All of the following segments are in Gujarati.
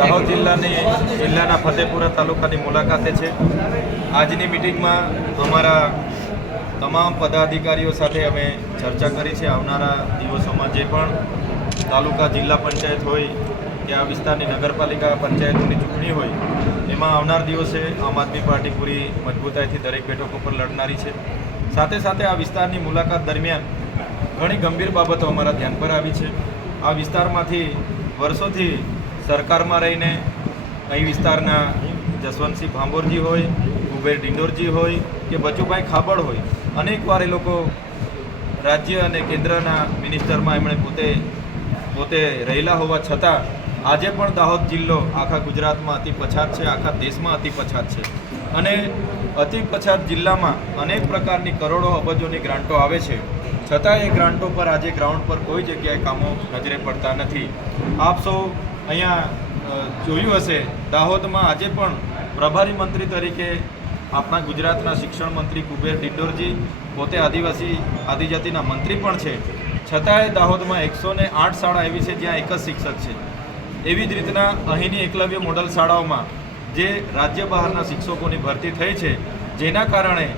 દાહોદ જિલ્લાની જિલ્લાના ફતેપુરા તાલુકાની મુલાકાતે છે. આજની મિટિંગમાં અમારા તમામ પદાધિકારીઓ સાથે અમે ચર્ચા કરી છે. આવનારા દિવસોમાં જે પણ તાલુકા જિલ્લા પંચાયત હોય કે આ વિસ્તારની નગરપાલિકા પંચાયતોની ચૂંટણી હોય, એમાં આવનાર દિવસે આમ આદમી પાર્ટી પૂરી મજબૂતાઈથી દરેક બેઠકો પર લડનારી છે. સાથે સાથે આ વિસ્તારની મુલાકાત દરમિયાન ઘણી ગંભીર બાબતો અમારા ધ્યાન પર આવી છે. આ વિસ્તારમાંથી વર્ષોથી સરકારમાં રહીને અહીં વિસ્તારના જસવંતસિંહ ભાંભોરજી હોય, કુબેર ડિંડોરજી હોય કે બચુભાઈ ખાબડ હોય અનેકવાર એ લોકો રાજ્ય અને કેન્દ્રના મિનિસ્ટરમાં એમણે પોતે પોતે રહેલા હોવા છતાં આજે પણ દાહોદ જિલ્લો આખા ગુજરાતમાં અતિ પછાત છે, આખા દેશમાં અતિ પછાત છે. અને અતિ પછાત જિલ્લામાં અનેક પ્રકારની કરોડો અબજોની ગ્રાન્ટો આવે છે. છતાં એ ગ્રાન્ટો પર આજે ગ્રાઉન્ડ પર કોઈ જગ્યાએ કામો નજરે પડતા નથી. આપ સૌ અહીંયા જોયું હશે, દાહોદમાં આજે પણ પ્રભારી મંત્રી તરીકે આપણા ગુજરાતના શિક્ષણ મંત્રી કુબેર ડિડોરજી પોતે આદિવાસી, આદિજાતિના મંત્રી પણ છે. છતાંય દાહોદમાં એકસો ને આઠ શાળા એવી છે જ્યાં એક જ શિક્ષક છે. એવી જ રીતના અહીંની એકલવ્ય મોડલ શાળાઓમાં જે રાજ્ય બહારના શિક્ષકોની ભરતી થઈ છે, જેના કારણે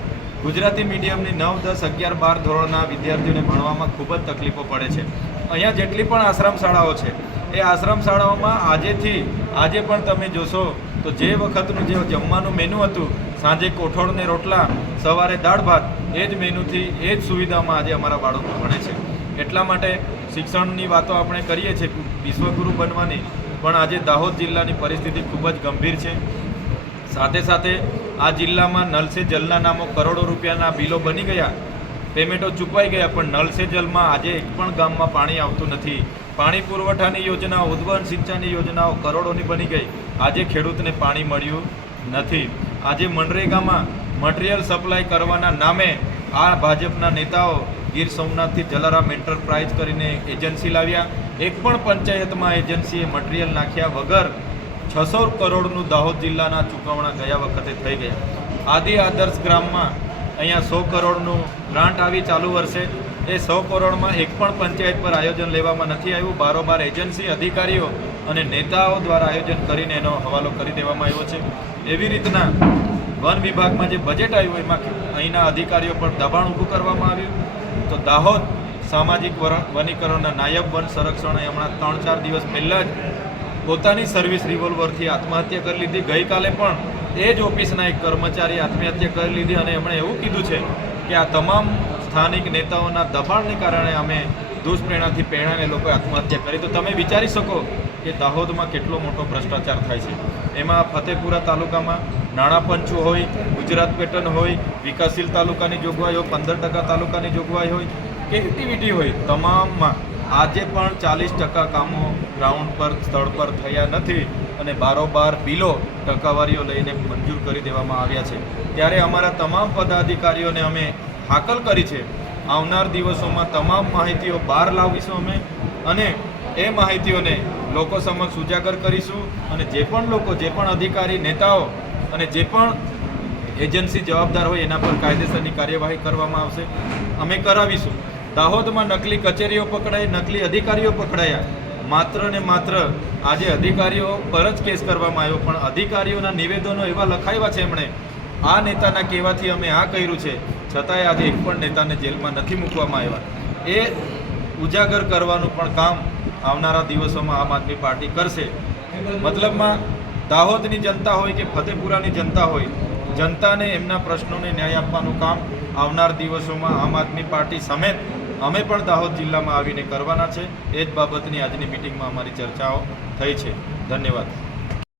ગુજરાતી મીડિયમની નવ, દસ, અગિયાર, બાર ધોરણના વિદ્યાર્થીઓને ભણવામાં ખૂબ જ તકલીફો પડે છે. અહીંયા જેટલી પણ આશ્રમ શાળાઓ છે એ આશ્રમ શાળાઓમાં આજેથી આજે પણ તમે જોશો તો જે વખતનું જે જમવાનું મેનુ હતું, સાંજે કોઠોળને રોટલા, સવારે દાળ ભાત, એ જ મેનુથી એ જ સુવિધામાં આજે અમારા બાળકો ભણે છે. એટલા માટે શિક્ષણની વાતો આપણે કરીએ છીએ, વિશ્વગુરુ બનવાની, પણ આજે દાહોદ જિલ્લાની પરિસ્થિતિ ખૂબ જ ગંભીર છે. સાથે સાથે આ જિલ્લામાં નલ સે જલના નામો કરોડો રૂપિયાના બિલો બની ગયા. પેમેન્ટો ચૂકવાઈ ગયા, પણ નલ સે જલમાં આજે એક પણ ગામમાં પાણી આવતું નથી. પાણી પુરવઠાની યોજનાઓ, ઉદ્વહન સિંચાઈની યોજનાઓ કરોડોની બની ગઈ. આજે ખેડૂતને પાણી મળ્યું નથી. આજે મનરેગામાં મટીરિયલ સપ્લાય કરવાના નામે આ ભાજપના નેતાઓ ગીર સોમનાથથી જલારામ એન્ટરપ્રાઇઝ કરીને એજન્સી લાવ્યા. એક પણ પંચાયતમાં એજન્સીએ મટીરિયલ નાખ્યા વગર છસો કરોડનું દાહોદ જિલ્લાના ચૂકવણા ગયા વખતે થઈ ગયા. આદિ આદર્શ ગ્રામમાં અહીંયા સો કરોડનું ગ્રાન્ટ આવી ચાલુ વર્ષે. એ સો કરોડમાં એક પણ પંચાયત પર આયોજન લેવામાં નથી આવ્યું. બારોબાર એજન્સી, અધિકારીઓ અને નેતાઓ દ્વારા આયોજન કરીને એનો હવાલો કરી દેવામાં આવ્યો છે. એવી રીતના વન વિભાગમાં જે બજેટ આવ્યું એમાં અહીંના અધિકારીઓ પર દબાણ ઊભું કરવામાં આવ્યું. તો દાહોદ સામાજિક વનીકરણના નાયબ વન સંરક્ષણે હમણાં ત્રણ ચાર દિવસ પહેલાં જ પોતાની સર્વિસ રિવોલ્વરથી આત્મહત્યા કરી લીધી. ગઈકાલે પણ એ જ ઓફિસના એક કર્મચારી આત્મહત્યા કરી લીધી અને એમણે એવું કીધું છે કે આ તમામ સ્થાનિક નેતાઓના દબાણને કારણે અમે દુષ્પ્રેરણાથી પ્રેરણાને લોકોએ આત્મહત્યા કરી. તો તમે વિચારી શકો કે દાહોદમાં કેટલો મોટો ભ્રષ્ટાચાર થાય છે. એમાં ફતેપુરા તાલુકામાં નાણાં પંચું હોય, ગુજરાત પેટર્ન હોય, વિકાસશીલ તાલુકાની જોગવાઈ હોય પંદર ટકા તાલુકાની જોગવાઈ હોય કે એક્ટિવિટી હોય, તમામમાં આજે પણ ચાલીસ ટકા કામો ગ્રાઉન્ડ પર, સ્થળ પર થયા નથી અને બારોબાર બિલો ટકાવારીઓ લઈને મંજૂર કરી દેવામાં આવ્યા છે. ત્યારે અમારા તમામ પદાધિકારીઓને અમે હાકલ કરી છે. આવનાર દિવસોમાં તમામ માહિતીઓ બહાર લાવીશું અમે અને એ માહિતીઓને લોકો સમક્ષ ઉજાગર કરીશું અને જે પણ લોકો, જે પણ અધિકારી, નેતાઓ અને જે પણ એજન્સી જવાબદાર હોય એના પર કાયદેસરની કાર્યવાહી કરવામાં આવશે. અમે કરાવીશું. દાહોદમાં નકલી કચેરીઓ પકડાઈ, નકલી અધિકારીઓ પકડાયા. માત્ર ને માત્ર આજે અધિકારીઓ પર જ કેસ કરવામાં આવ્યો, પણ અધિકારીઓના નિવેદનો એવા લખાવ્યા છે એમણે આ નેતાના કહેવાથી અમે આ કર્યું છે. છતાંય આજે એક પણ નેતાને જેલમાં નથી મૂકવામાં આવ્યા. એ ઉજાગર કરવાનું પણ કામ આવનારા દિવસોમાં આમ આદમી પાર્ટી કરશે. મતલબમાં દાહોદની જનતા હોય કે ફતેપુરાની જનતા હોય, જનતાને એમના પ્રશ્નોને ન્યાય આપવાનું કામ આવનાર દિવસોમાં આમ આદમી પાર્ટી સમેત અમે પણ દાહોદ જિલ્લામાં આવીને કરવાના છે. એ જ બાબતની આજની મિટિંગમાં અમારી ચર્ચાઓ થઈ છે. ધન્યવાદ.